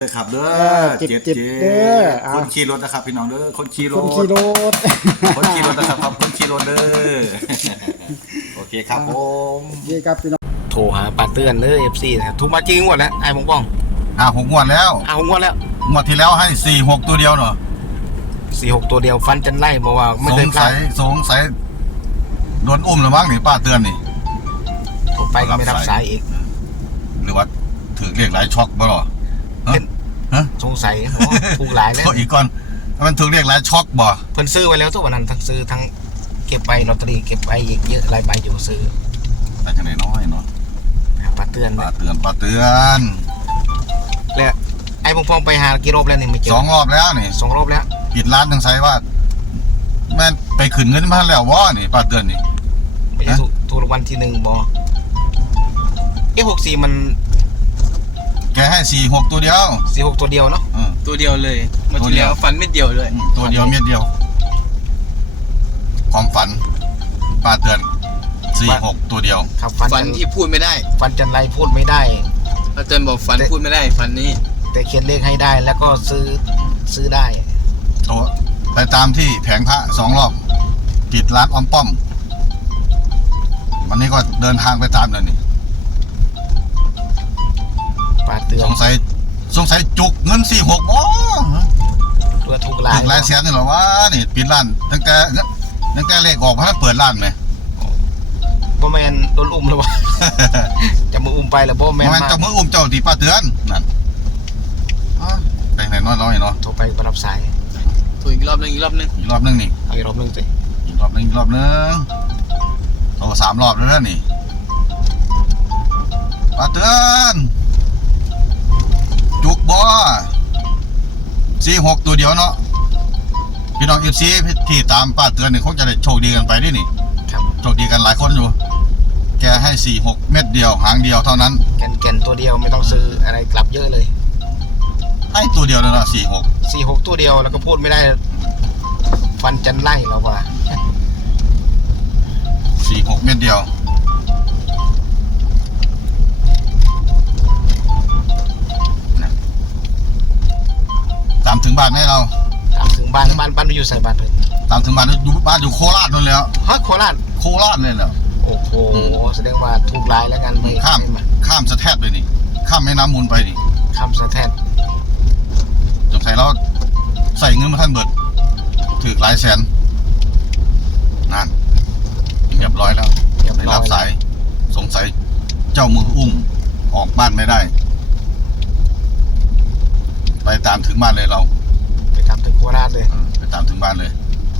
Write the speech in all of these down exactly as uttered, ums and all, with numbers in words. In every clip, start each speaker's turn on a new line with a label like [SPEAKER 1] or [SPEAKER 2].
[SPEAKER 1] เด้อครับเด้อ
[SPEAKER 2] เจ็ด
[SPEAKER 1] เจ็ด
[SPEAKER 2] เจ็ด
[SPEAKER 1] เจ็
[SPEAKER 2] เด้อ
[SPEAKER 1] ด
[SPEAKER 2] เอา
[SPEAKER 1] คนขี่รถนะครับพี่น้องเด้อคนขี่ร
[SPEAKER 2] ค
[SPEAKER 1] ถ
[SPEAKER 2] นขี่รถ
[SPEAKER 1] คนขี่รถนะครับครับคนขี่รถเด้อโอเคครับผม
[SPEAKER 2] นี่ครับพี่น้อง
[SPEAKER 3] โทรหาปาเตือนเลย เอฟ ซี นะครับถูกมาจริงหมดแล้วไอ้มงป้อง
[SPEAKER 1] อ่าหกงวดแล้ว
[SPEAKER 3] เอางวดแล้ว
[SPEAKER 1] งวดที่แล้วให้สี่หกตัวเดียวเนาะ
[SPEAKER 3] สี่หกตัวเดียวฟันจันไล่บอกว่าไม่
[SPEAKER 1] ส
[SPEAKER 3] เคย
[SPEAKER 1] ง
[SPEAKER 3] พลา
[SPEAKER 1] สั
[SPEAKER 3] ด
[SPEAKER 1] ยสงสัยโดนอุ้มหรือมั้งนี่ป้าเตือนนี่
[SPEAKER 3] โทรไปก็ไม่รับสายอีก
[SPEAKER 1] หรือว่าถือเรียกหลายช็อกบ่หรอ
[SPEAKER 3] เป็น
[SPEAKER 1] ฮะ
[SPEAKER 3] สงสัยโอ้ถูกหลายแล้ว
[SPEAKER 1] อีกก่อนมันถือเรียกหลายช็อกบ่
[SPEAKER 3] เพิ่นซื้อไว้แล้วทุกวันนั้นทั้งซื้อทั้งเก็บไปลอตเตอรี่เก็บไปอีกเยอะหลายใบอยู่ซื้อ
[SPEAKER 1] แต่จังได๋น้อยเนาะ
[SPEAKER 3] ปาเตือน
[SPEAKER 1] ป้าเตือนป้าเตือน
[SPEAKER 3] แล้วไอ้มงป้องไปหากี่รอบแล้วนี่ไม่เจอ
[SPEAKER 1] สองรอบแล้วนี่
[SPEAKER 3] สองรอบแล้ว
[SPEAKER 1] ปิดร้านจังไสว่าแม่นไปขึ้นเงินมาแล้วบ่นี่ป้าเตือนนี่
[SPEAKER 3] ไม่ใช่ถูกถูกรางวัลที่หนึ่งบอเอ้หกสี่มัน
[SPEAKER 1] แกให้สี่หกตัวเดียว
[SPEAKER 3] สี่หกตัวเดียวเนาะ
[SPEAKER 1] อืม
[SPEAKER 4] ตัวเดียวเลยเมื่อ
[SPEAKER 1] ตัว
[SPEAKER 4] ที่
[SPEAKER 1] เดียว
[SPEAKER 4] แล้วฟันเม็ดเดียวเลย
[SPEAKER 1] ตัวเดียวเม็ดเดียว ความฝันป้าเตือนสี่หกตัวเดียว
[SPEAKER 3] ครับฟัน
[SPEAKER 4] ฟั
[SPEAKER 3] จั
[SPEAKER 4] น
[SPEAKER 3] น
[SPEAKER 4] ที่พูดไม่ได้
[SPEAKER 3] ฟันจันไล่พูดไม่ได้
[SPEAKER 4] อาจารย์บอกฟันพูดไม่ได้ฟันนี้
[SPEAKER 3] แต่เขียนเลขให้ได้แล้วก็ซื้อซื้อได้
[SPEAKER 1] ตัวไปตามที่แผงพระสองรอบปิดร้านออมป้อม วันนี้ก็เดินทางไปตามเลยนี่
[SPEAKER 3] ปาเตือ
[SPEAKER 1] ส
[SPEAKER 3] น
[SPEAKER 1] งสัยสงสัยจุกเงินสี่หกอ๋อ
[SPEAKER 3] เพื่อถูกหลา
[SPEAKER 1] ถึ
[SPEAKER 3] ย
[SPEAKER 1] งหลายแสนนี่เหรอวะนี่ปิดร้านตั้งแต่ตั้งแต่เลขออกพระเปิดร้านไหม
[SPEAKER 3] บ่แมนโดนอุ้มแล้ววะ จะมาอุ้มไปแล้วบ่แมน
[SPEAKER 1] มัน
[SPEAKER 3] มา
[SPEAKER 1] เจ้ามืออุ้มเจ้าตีป้าเตือนนั่นอ๋อแต่ไหนน้อยน้อยเนาะ
[SPEAKER 3] โทรไปมารับสาย
[SPEAKER 4] ถูกอีกรอบนึงอีกรอบนึง
[SPEAKER 1] อีกรอบนึงนี่
[SPEAKER 3] เอาอีกรอบนึงสิ
[SPEAKER 1] อีกรอบนึงอีกรอบนึงโทรสามรอบแล้วนะนี่ป้าเตือนจุกบ่สี่หกตัวเดียวเนาะพี่น้องเอฟซีที่ตามป้าเตือนนี่คงจะได้โชคดีกันไปด้วยนี่
[SPEAKER 3] ครับ
[SPEAKER 1] โชคดีกันหลายคนอยู่ แกให้สี่หกเม็ดเดียวหางเดียวเท่านั้น
[SPEAKER 3] แกนแกนตัวเดียวไม่ต้องซื้ออะไรกลับเยอะเลย
[SPEAKER 1] ให้ตัวเดียวเลยนะสี่หก
[SPEAKER 3] สี่หกตัวเดียวแล้วก็พูดไม่ได้ ฟันจันไล่เราว่า
[SPEAKER 1] สี่หกเม็ดเดียวนะตามถึงบ้านให้เรา
[SPEAKER 3] ตามถึงบ้านบ้านบ้านไปอยู่ใส่บ้านเพิ่น
[SPEAKER 1] ตามถึงบ้านอยู่บ้านอยู่โคราชนั่นแหล้ว
[SPEAKER 3] ฮะโคราช
[SPEAKER 1] โคราชเลยแหล้ว
[SPEAKER 3] โอ้โหแสดงว่าถูกหลายแล้วกันไม่
[SPEAKER 1] ข้ามข้ามสะแทดไปนี่ ข้ามแม่น้ำมูลไปนี่
[SPEAKER 3] ข้ามสะแทน
[SPEAKER 1] สงสัยเราใส่เงินมาท่านเบิดถือหลายแสนนั่นเรียบร้อยแล้ว
[SPEAKER 3] เรียบ
[SPEAKER 1] ได้
[SPEAKER 3] ร้อ
[SPEAKER 1] รั
[SPEAKER 3] ย
[SPEAKER 1] บสายสงสัยเจ้ามืออุ้มออกบ้านไม่ได้ ไปตามถึงบ้านเลยเรา
[SPEAKER 3] ไปทำถึงโคราชเลย
[SPEAKER 1] เออไปตามถึงบ้านเลย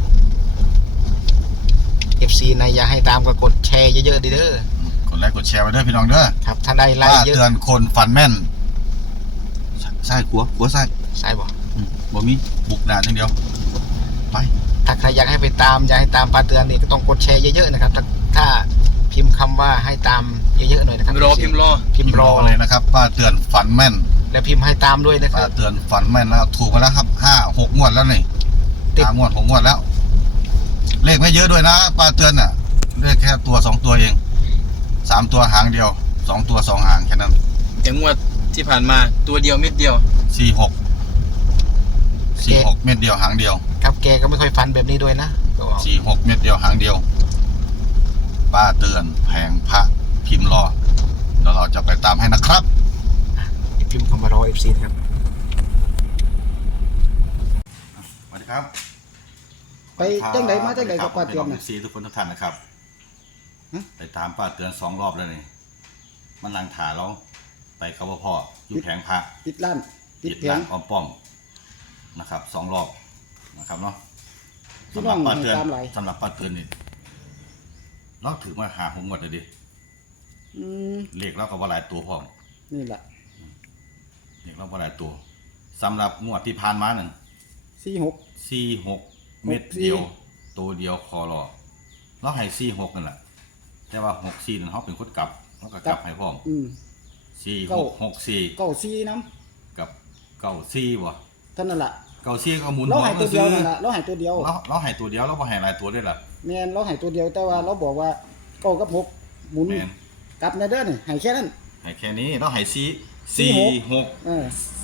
[SPEAKER 3] เอฟ ซี นายอยากให้ตามก็กดแชร์เยอะๆดิเด้อ
[SPEAKER 1] กดไลค์กดแชร์ไปด้วยพี่น้องเด้อ
[SPEAKER 3] ครับถ้าได้ไล
[SPEAKER 1] ป้า
[SPEAKER 3] ค์เยอะ
[SPEAKER 1] เตือนคนฟันแม่นใช่ขัวขัวใช่
[SPEAKER 3] ใช่บ่
[SPEAKER 1] อืมบ่มีบุกนานอย่างเดียวไป
[SPEAKER 3] ถ้าใครอยากให้ไปตามอยากให้ตามปาเตือนนี่ก็ต้องกดแชร์เยอะๆนะครับ ถ้าถ้าพิมพ์คำว่าให้ตามเยอะๆหน่อยนะครับ
[SPEAKER 4] รอพิมพ์รอ
[SPEAKER 3] พิมพ์รอ
[SPEAKER 1] เลยนะครับป้าเตือนฝันแม่น
[SPEAKER 3] แล้วพิมพ์ให้ตามด้วยนะค
[SPEAKER 1] ป้า
[SPEAKER 3] รับ
[SPEAKER 1] เตือนฝันแม่นแล้วถูกมาแล้วครับห้าหกงวดแล้วนี่
[SPEAKER 3] ติด
[SPEAKER 1] ห้างวดหกงวดแล้ว เลขไม่เยอะด้วยนะป้าเตือนอ่ะเลขแค่ตัวสองตัวเองสามตัวหางเดียวสองตัวสองหางแค่นั้น
[SPEAKER 4] อย่างงวดที่ผ่านมาตัวเดียวเม็ดเดียว
[SPEAKER 1] สี่หกสี่หกเม็ดเดียวหางเดียว
[SPEAKER 3] ครับแกก็ไม่ค่อยฟันแบบนี้ด้วยนะก็บอก
[SPEAKER 1] สี่หกเม็ดเดียวหางเดียว ป้าเตือนแผงพระพิมพ์รอแล้วเราจะไปตามให้นะครับ
[SPEAKER 3] พิมพ์คำว่ารอเอฟซีนะครับ
[SPEAKER 1] สวัสดีครับ
[SPEAKER 2] ไปจังไดมาจังไดกับป้าเตือน
[SPEAKER 1] นะ
[SPEAKER 2] น่ะ
[SPEAKER 1] ซีทุกคนทุกท่านนะครับ
[SPEAKER 2] ฮะ
[SPEAKER 1] ไปตามป้าเตือนสองรอบแล้วนี่มันลังถ่าเราไปเขาว่าพ่ออยู่แผงพระ
[SPEAKER 2] ปิดร้านปิด
[SPEAKER 1] ติด
[SPEAKER 2] แผ
[SPEAKER 1] ร้าง นอ้อมป้อมนะครับสองรอบนะครับเนาะ
[SPEAKER 2] พี่
[SPEAKER 1] สำห
[SPEAKER 2] น้
[SPEAKER 1] รั
[SPEAKER 2] อบ ง
[SPEAKER 1] ป้าเตือน
[SPEAKER 2] ให้ตามหลาย
[SPEAKER 1] สำหรับป้าเตือนนี่เราถือมาหาหงวดเลยดิ
[SPEAKER 2] อืม
[SPEAKER 1] เรียกเราก็ว่าหลายตัวพ่อม
[SPEAKER 2] นี่แหละ
[SPEAKER 1] เรียกเราว่าหลายตัวสำหรับงวดที่ผ่านมานั่น
[SPEAKER 2] สี่หก
[SPEAKER 1] สี่หกเม็ดเดียว ตัวเดียวคอรอเราให้สี่หกนั่นแหละแต่ว่าหกสี่นั่นเขาเป็นคนกลับเขาก็กลับให้พ่อม
[SPEAKER 2] อืม
[SPEAKER 1] สี่ห
[SPEAKER 2] เก้า
[SPEAKER 1] กหกสี่
[SPEAKER 2] เก้าสี่น้
[SPEAKER 1] กับเก้าสี่บ่
[SPEAKER 2] ำเท่านั้นล่ะ
[SPEAKER 1] เก้าสี่ก็หมุน
[SPEAKER 2] เรา
[SPEAKER 1] หัว
[SPEAKER 2] ใหาย
[SPEAKER 1] ก็
[SPEAKER 2] ตัวเดี
[SPEAKER 1] ซื้
[SPEAKER 2] ยว
[SPEAKER 1] อ
[SPEAKER 2] นั่นล่ะเราใหายตัวเดียว
[SPEAKER 1] เราเราให้ตัวเดียวเราบ่ให้หลายตัวด้วยล่ะ
[SPEAKER 2] แมนเราใหายตัวเดียวแต่ว่าเราบอกว่าเก้ากับหกหมุน
[SPEAKER 1] แม่น
[SPEAKER 2] กลับในเด้อนี่ใหายแค่นั้น
[SPEAKER 1] ให้แค่นี้เราให้สี่
[SPEAKER 2] สี่
[SPEAKER 1] สี่
[SPEAKER 2] หก
[SPEAKER 1] หก
[SPEAKER 2] เออ
[SPEAKER 1] ส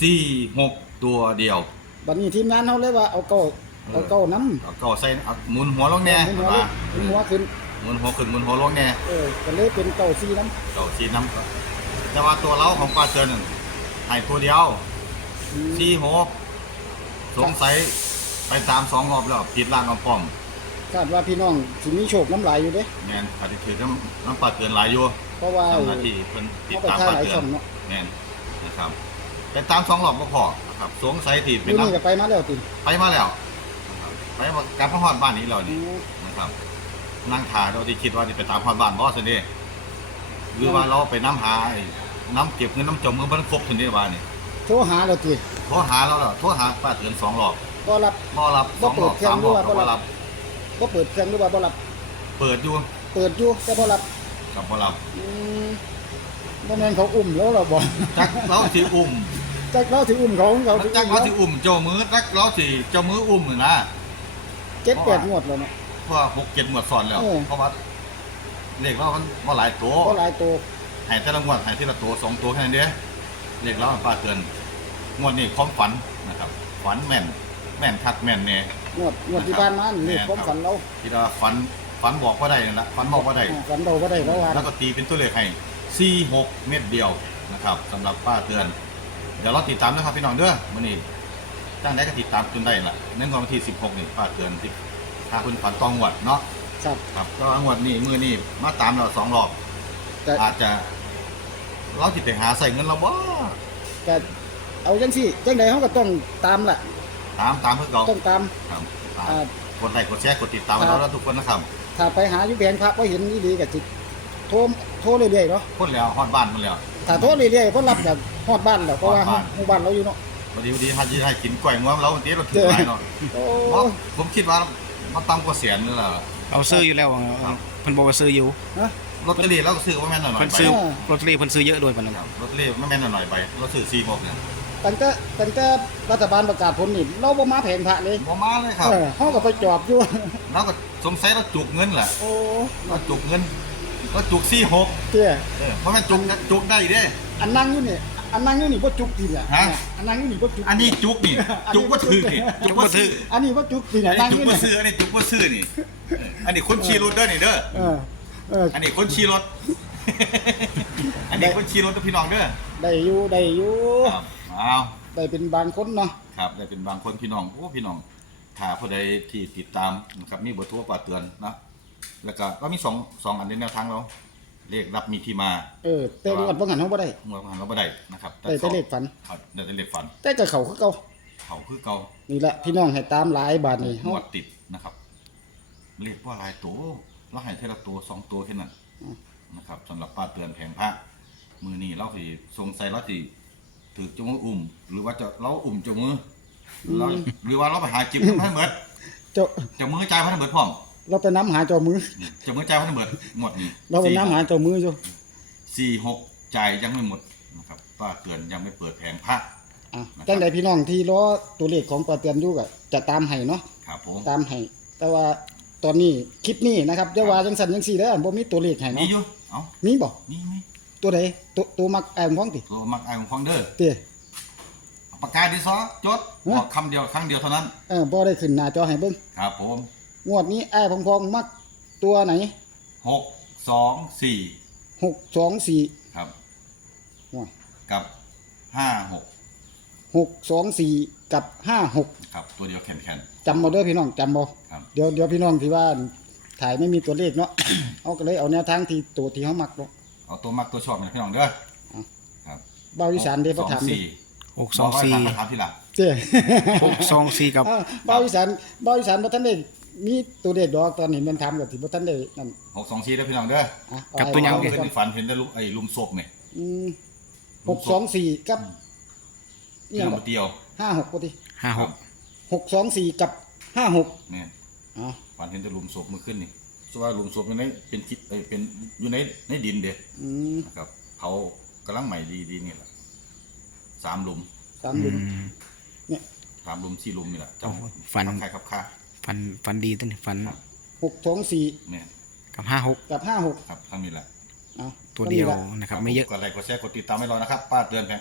[SPEAKER 1] สี่หกตัวเดียว
[SPEAKER 2] บัดนี้ทีมงานเฮาเลยว่าเอาเก้าเอาเก้านำ
[SPEAKER 1] เอาเก้าใส่เอาหมุนหัวลงแน่
[SPEAKER 2] หมุนหัว
[SPEAKER 1] ว่า
[SPEAKER 2] หมุนหัวขึ้น
[SPEAKER 1] หมุนหัวขึ้นหมุนหัวลงแน่
[SPEAKER 2] เออก็เลยเป็นเก้าสี่นำ
[SPEAKER 1] เก้าสี่น้ำก็แต่ว่าตัวเราของปลาเตือนให้ตัวเดียวสี่หกสงสัยไปตามสองรอบแล้วผิดล่างเอาป้อม
[SPEAKER 2] คาดว่าพี่น้องสิมีโชคน้ำลายอยู่เด้
[SPEAKER 1] แม่นอาจจะถือน้ำน้ำปลาเตือนหลายอยู่
[SPEAKER 2] เพราะว่า
[SPEAKER 1] ทำหน้าที่เพิ่นติด
[SPEAKER 2] เขาไป
[SPEAKER 1] ตาม
[SPEAKER 2] ท่า
[SPEAKER 1] ปลา
[SPEAKER 2] หลาย
[SPEAKER 1] เตือ
[SPEAKER 2] ช่อน งเนาะ
[SPEAKER 1] แม่นนะครับไปตามสองรอบก็พอนะครับสงสัยที่
[SPEAKER 2] อ
[SPEAKER 1] เป็น
[SPEAKER 2] ยู่
[SPEAKER 1] น้
[SPEAKER 2] นี่ก็ไปมาแล้วติ
[SPEAKER 1] ำไปมาแล้วนะครับไปมากลับมาฮอดบ้านนี้แล้วนี่นะครับนั่งถ่ายเราที่คิดว่าจะไปตามฮอดบ้านบอสนี่หรือว่าเราไปน้ำหาไอ้น้ำเก็บเงินน้ำจมเงินมันครบถึงได้ว่านี่
[SPEAKER 2] โทรหาแล้วติ
[SPEAKER 1] โทรหาเราแล้วโทรหาป้าเตือนสองรอบ
[SPEAKER 2] บ่รับ
[SPEAKER 1] บ่รับส
[SPEAKER 2] บ่
[SPEAKER 1] อง
[SPEAKER 2] เปิ
[SPEAKER 1] รอ
[SPEAKER 2] ด
[SPEAKER 1] บ
[SPEAKER 2] เครื่อ
[SPEAKER 1] สาง ม
[SPEAKER 2] หรื
[SPEAKER 1] ร
[SPEAKER 2] อ
[SPEAKER 1] อบ
[SPEAKER 2] ว่าบ่
[SPEAKER 1] ก็
[SPEAKER 2] รับ
[SPEAKER 1] รับ
[SPEAKER 2] บ่เปิดเครื่องหรือว่าบ่รับ
[SPEAKER 1] เปิดอยู่
[SPEAKER 2] เปิดอยู่แต่บ่รับ
[SPEAKER 1] กับบ่รับ
[SPEAKER 2] อืมบ่แม่นเขาอุ้มแล้วเราบ่
[SPEAKER 1] จักเราสิอุ้ม
[SPEAKER 2] จักเราสิอุ้มเขาเขาสิ
[SPEAKER 1] จั
[SPEAKER 2] อุ้
[SPEAKER 1] ก
[SPEAKER 2] ม
[SPEAKER 1] เรา
[SPEAKER 2] เรา
[SPEAKER 1] สิอุ้มเจ้ามือจักเราสิเจ้ามืออุ้มนี่นะ
[SPEAKER 2] เจ็ดแปดงวดแล้วเนาะ
[SPEAKER 1] เพราะว่าหกเจ็ดหมวดสอนแล้ว
[SPEAKER 2] เออ
[SPEAKER 1] เพราะว่าเลขเรามันบ่หลายตัว
[SPEAKER 2] ก็หลายตัว
[SPEAKER 1] ให้แต่ละงวดให้ทีละตัวสองตัวแค่นั้นเด้เลขเราป้าเตือนงวดนี้ความฝันนะครับฝันแม่นแม่นคักแม่นแน่
[SPEAKER 2] งวดงวดที่บ้านมานี่ความฝันเรา
[SPEAKER 1] ที่ว่าฝันฝันบอกว่าได้นั่นละฝันบอกว่าได้
[SPEAKER 2] อ่าฝันเราบ่ได้เพราะว่า
[SPEAKER 1] แล้วก็ตีเป็นตัวเลขให้สี่หกเม็ดเดียวนะครับสำหรับป้าเตือน เดี๋ยวเราติดตามนะครับพี่น้องเด้อมื้อนี้ตั้งได้ก็ติดตามจนได้ละเนื่องวันที่สิบหกนี่ป้าเตือนที่ถ้าคุณฝันตองวดเนาะ
[SPEAKER 2] ครับ
[SPEAKER 1] ครับก็งวดนี้มื้อนี้มาตามเราสองรอบ
[SPEAKER 2] แต่
[SPEAKER 1] อาจจะเราสิไปหาใส่เงินเราบ่
[SPEAKER 2] แต่เอาจังซี่จังใดเฮาก็ต้องตามล่ะ
[SPEAKER 1] ตามตามเพื่อเก่า
[SPEAKER 2] ต้องตาม
[SPEAKER 1] ครับตาม
[SPEAKER 2] อ่า
[SPEAKER 1] กดไลค์กดแชร์กดติดตามเราแล้วทุกคนนะครับ
[SPEAKER 2] ถ้าไปหาอยู่แผงพระบ่เห็นอีหลีก็สิโทรโทรเรื่อยๆเนาะ
[SPEAKER 1] คนแล้วฮอดบ้านมันแล้ว
[SPEAKER 2] ถ้าโทรเรื่อยๆเพิ่นรับก็ฮอดบ้านแล้วเพราะว่า
[SPEAKER 1] ฮอดบ้าน
[SPEAKER 2] หมู่บ้านเราอยู่เนาะ
[SPEAKER 1] พอดีพอดีฮันจะให้กินกล้วยงวมเราวันนี้เราถือหลายเนาะ
[SPEAKER 2] โอ้
[SPEAKER 1] เพราะผมคิดว่ามันต่ำกว่าแสนนี่แหละ
[SPEAKER 3] เอาซื้ออยู่แล้วเพิ่นบอกว่าซื้ออยู่
[SPEAKER 2] ฮะ
[SPEAKER 1] ลอตเตอรี่เราก็ซื้อว่าแม่นหน่อยๆ
[SPEAKER 3] เพิ่น
[SPEAKER 1] ใบ
[SPEAKER 3] ซื้อ
[SPEAKER 2] เออ
[SPEAKER 3] ลอตเตอรี่เพิ่นซื้อเยอะด้วยปานนั้น
[SPEAKER 1] ครับลอตเตอรี่ไม่แม่นหน่อยๆใบเราซื้อสี่หกเนี่ย
[SPEAKER 2] ตั้งแต่ตั้งแต่รัฐบาลประกาศผลนี่เราบ่มาแผงพระเลย
[SPEAKER 1] บ่มาเลยครับ
[SPEAKER 2] เออเฮาก็ไปจอบอยู่
[SPEAKER 1] เราก็สงสัยเราจุกเงินแหละ
[SPEAKER 2] โอ้
[SPEAKER 1] เราจุกเงินเราจุกสี่หก
[SPEAKER 2] เตี้ย
[SPEAKER 1] เออเพราะมันจุกจุกได้เด้
[SPEAKER 2] อันนั่งอยู่นี่อันนั่งอยู่นี่บ่จุกติเนี่ย
[SPEAKER 1] ฮะ
[SPEAKER 2] อันนั่งอยู่นี่บ่จุก
[SPEAKER 1] อันนี้จุกนี่จุกว่าถือนี่จุกว่าซื้อ
[SPEAKER 2] อันนี้บ่จุกติ
[SPEAKER 1] อั
[SPEAKER 2] เนี่ย
[SPEAKER 1] นนี้
[SPEAKER 2] นั่ง
[SPEAKER 1] จุ
[SPEAKER 2] อก ยู่นี่
[SPEAKER 1] ว่าซื้ออันนี้จุกว่าซื้อนี่เอออันนี้คนขี่รถเด้อนี่เด้อ
[SPEAKER 2] เออเออ
[SPEAKER 1] อันนี้คนขี่รถ อันนี้คนขี่รถเด้อพี่น้องเด้อ
[SPEAKER 2] ได้อยู่ได้อยู่
[SPEAKER 1] ครับอ้าว
[SPEAKER 2] ได้เป็นบางคนเนาะ
[SPEAKER 1] ครับได้เป็นบางคนพี่น้องโอ้พี่น้องถ้าผู้ใดที่ติดตามนะครับมีเบทโทรป่าเตือนนะแล้วก็ก็มีสองสองอันในแนวทางเราเลขรับมีที่มา
[SPEAKER 2] เออแต่งวดบ่หันเฮาบ่ได้
[SPEAKER 1] เมื่อวานเราไม่ได้นะครับ
[SPEAKER 2] ได้แต่เลขฝัน
[SPEAKER 1] ครับได้แต่เลขฝัน
[SPEAKER 2] แต่ก็เขาคือเก่า
[SPEAKER 1] เขาคือเก่า
[SPEAKER 2] นี่แหละพี่น้องให้ตามหลายบาทนี่
[SPEAKER 1] ห
[SPEAKER 2] เฮาม
[SPEAKER 1] วดติดนะครับเลขว่าหลายตัวเราให้เท่าละตัวสองตัวแค่นั้นนะครับสำหรับป้าเตือนแผงพระมือนี้เราสิสงสัยเราสิถือจมืออุ่ม หรือว่าจะเราอุ่มจมือเราหรือว่าเราไปหาจิบให้เหมือน
[SPEAKER 2] เจ้า
[SPEAKER 1] จมือใจายให้เหมือนพร้อม
[SPEAKER 2] เราไปน้ำหาเจ้ามือ
[SPEAKER 1] จมือใจายให้เหมือนหมดนี่
[SPEAKER 2] เราไปน้ำหาเจ้ามืออยู่
[SPEAKER 1] สี่หกจ่ายยังไม่หมดนะครับป้าเตือนยังไม่เปิดแผงพระ
[SPEAKER 2] อ่ะจังใดพี่น้องที่รอตัวเลขของปาเตือนอยู่ก็จะตามให้เนาะ
[SPEAKER 1] ครับผม
[SPEAKER 2] ตามให้แต่ว่าตอนนี้คลิปนี้นะครับจะว่าจังสันจังสี่เด้อบ่มีตัวเลขให้
[SPEAKER 1] มี
[SPEAKER 2] เนาะ
[SPEAKER 1] อยู่เอ้า
[SPEAKER 2] มีบ่
[SPEAKER 1] มีมี
[SPEAKER 2] ตัวใดตัวตัวมักแอมพ้องติ
[SPEAKER 1] ตัวมักไอของฟองเดอร์
[SPEAKER 2] เต้
[SPEAKER 1] ปากกาดิซอจดบอกคำเดียวครั้งเดียวเท่านั้น
[SPEAKER 2] เออบ่ได้ขึ้นหน้าจอให้เบิ่ง
[SPEAKER 1] ครับผม
[SPEAKER 2] งวดนี้แอมพองๆมักตัวไหน
[SPEAKER 1] หกสองสี่
[SPEAKER 2] หกสองสี่
[SPEAKER 1] ครับ
[SPEAKER 2] ว้า
[SPEAKER 1] กับห้าหก
[SPEAKER 2] หกสองสี่กับห้าหก
[SPEAKER 1] ครับตัวเดียวแข็งแข็ง
[SPEAKER 2] จำบ่เด้อพี่น้องจำบ่
[SPEAKER 1] ครับ
[SPEAKER 2] เดี๋ยวเดี๋ยวพี่น้องที่ว่าถ่ายไม่มีตัวเลขเนาะ เอาก็เลยเอาแนวทางที่ตัวที่เฮามักเนาะ
[SPEAKER 1] เอาตัวมักตัวชอบนะพี่น้องเด้อครับ
[SPEAKER 2] เบาอีสานเด้อบ่ถาม
[SPEAKER 1] สอง
[SPEAKER 2] เด้
[SPEAKER 1] สี่
[SPEAKER 3] หกสองสี่
[SPEAKER 1] บอกว่าถามทีหลัง
[SPEAKER 2] เจ้
[SPEAKER 3] หกสองสี่กับ
[SPEAKER 2] อ่าเบาอีสานเบาอีสานบ่ทันได้มีตัวเลขดอกตอนนี้แม่นถามก็สิบ่ทันได้นั่น
[SPEAKER 1] หกสองสี่เด้อพี่น้องเด้อ
[SPEAKER 2] อ่ะ
[SPEAKER 3] กับ
[SPEAKER 2] เอา
[SPEAKER 3] ตัวหยัง
[SPEAKER 2] เอา
[SPEAKER 1] เมื่อ
[SPEAKER 2] เอา
[SPEAKER 1] คืนที่ฝันเห็นแต่ลุไอ้ลุมศพเนี่ย
[SPEAKER 2] อืมหกสองสี่กับ
[SPEAKER 1] ที่
[SPEAKER 2] เนี่ย
[SPEAKER 1] เราเดียว
[SPEAKER 2] ห้าหกพอดี
[SPEAKER 3] ห้าหก
[SPEAKER 2] หกสองสี่กับห้าหก
[SPEAKER 1] เนี่ย
[SPEAKER 2] อ๋อ
[SPEAKER 1] ฝันเห็นแต่ลุมศพเมื่อคืนนี่สว่าลุมศพอยู่ในเป็นคิดเอ้ยเป็นอยู่ในในดินเด้
[SPEAKER 2] อืม
[SPEAKER 1] นะครับเผากำลังใหม่ดีดีนี่แหละสามหลุม
[SPEAKER 2] สามหลุม เนี่ย
[SPEAKER 1] สามหลุมสี่หลุมนี่แหละจำ
[SPEAKER 3] ฝัน
[SPEAKER 1] ใครครับค่า
[SPEAKER 3] ฟันฟันดีตั้งฟัน
[SPEAKER 2] หกสองสี่
[SPEAKER 1] เนี่ย
[SPEAKER 3] กับห้าหก
[SPEAKER 2] กับห้าหก
[SPEAKER 1] ครับทั้งนี้แหละ
[SPEAKER 2] เอา
[SPEAKER 3] ตัวเดียวนะครับไม่เยอะ
[SPEAKER 1] กดไลค์กดแชร์กดติดตามให้เรานะครับป้าเตือนแผงพระ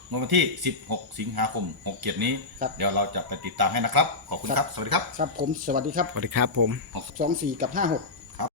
[SPEAKER 1] งวดวันที่สิบหกสิงหาคมหกเจ็ดนี้
[SPEAKER 2] ครับ
[SPEAKER 1] เดี๋ยวเราจะไปติดตามให้นะครับ ขอบคุณครับ สวัสดีครับ
[SPEAKER 2] ครับผมสวัสดีครับ
[SPEAKER 3] สวัสดีครับผม
[SPEAKER 2] สองสี่กับห้าหก